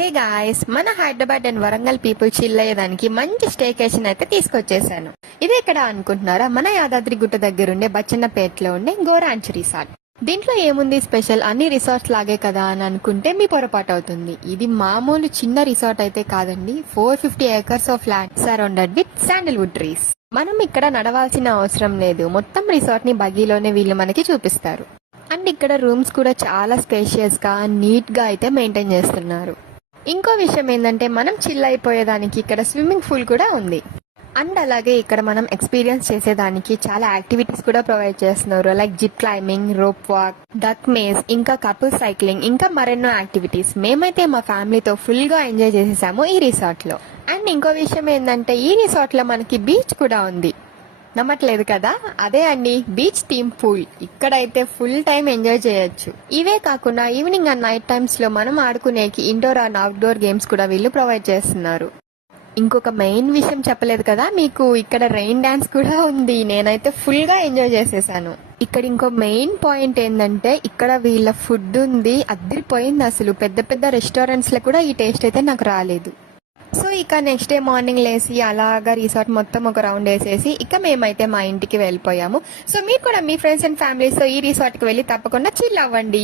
హే guys, మన Hyderabad and Warangal people chill అయ్యేదానికి మంచి స్టేకేషన్ అయితే తీసుకొచ్చేసాను. ఇది ఎక్కడ అనుకుంటున్నారా? మన యాదాద్రి గుట్ట దగ్గరుండే బచ్చన్నపేటలో ఉండే గోరాంచ్ రిసార్ట్. దీంట్లో ఏముంది స్పెషల్, అన్ని రిసార్ట్స్ లాగే కదా అని అనుకుంటే మీ పొరపాటు అవుతుంది. ఇది మామూలు చిన్న రిసార్ట్ అయితే కాదండి. 450 acres of land surrounded with sandalwood trees. మనం ఇక్కడ నడవాల్సిన అవసరం లేదు. మొత్తం రిసార్ట్ ని బగ్గీలోనే వీళ్ళు మనకి చూపిస్తారు. అండ్ ఇక్కడ రూమ్స్ కూడా చాలా స్పేషియస్ గా నీట్ గా అయితే మెయింటైన్ చేస్తున్నారు. ఇంకో విషయం ఏంటంటే మనం చిల్ అయిపోయేదానికి ఇక్కడ స్విమ్మింగ్ పూల్ కూడా ఉంది. అండ్ అలాగే ఇక్కడ మనం ఎక్స్పీరియన్స్ చేసేదానికి చాలా యాక్టివిటీస్ కూడా ప్రొవైడ్ చేస్తున్నారు. Like zip climbing, rope walk, duck maze, ఇంకా కపుల్ సైక్లింగ్, ఇంకా మరెన్నో యాక్టివిటీస్. మేమైతే మా ఫ్యామిలీతో ఫుల్ గా ఎంజాయ్ చేసేసాము ఈ రిసార్ట్ లో. అండ్ ఇంకో విషయం ఏంటంటే ఈ రిసార్ట్ లో మనకి బీచ్ కూడా ఉంది. నమ్మట్లేదు కదా? అదే అండి, బీచ్ థీమ్ పూల్. ఇక్కడైతే ఫుల్ టైం ఎంజాయ్ చేయొచ్చు. ఇవే కాకుండా ఈవినింగ్ అండ్ నైట్ టైమ్స్ లో మనం ఆడుకునేకి ఇండోర్ అండ్ అవుట్డోర్ గేమ్స్ కూడా వీళ్ళు ప్రొవైడ్ చేస్తున్నారు. ఇంకొక మెయిన్ విషయం చెప్పలేదు కదా మీకు, ఇక్కడ రెయిన్ డాన్స్ కూడా ఉంది. నేనైతే ఫుల్ గా ఎంజాయ్ చేసేసాను. ఇక్కడ ఇంకో మెయిన్ పాయింట్ ఏంటంటే ఇక్కడ వీళ్ళ ఫుడ్ ఉంది, అదిరిపోయింది అసలు. పెద్ద పెద్ద రెస్టారెంట్స్ లో కూడా ఈ టేస్ట్ అయితే నాకు రాలేదు. సో ఇక నెక్స్ట్ డే మార్నింగ్ లేసి అలాగా రిసార్ట్ మొత్తం ఒక రౌండ్ వేసేసి ఇక మేమైతే మా ఇంటికి వెళ్ళిపోయాము. సో మీరు కూడా మీ ఫ్రెండ్స్ అండ్ ఫ్యామిలీస్ తో ఈ రిసార్ట్ కి వెళ్ళి తప్పకుండా చిల్ అవ్వండి.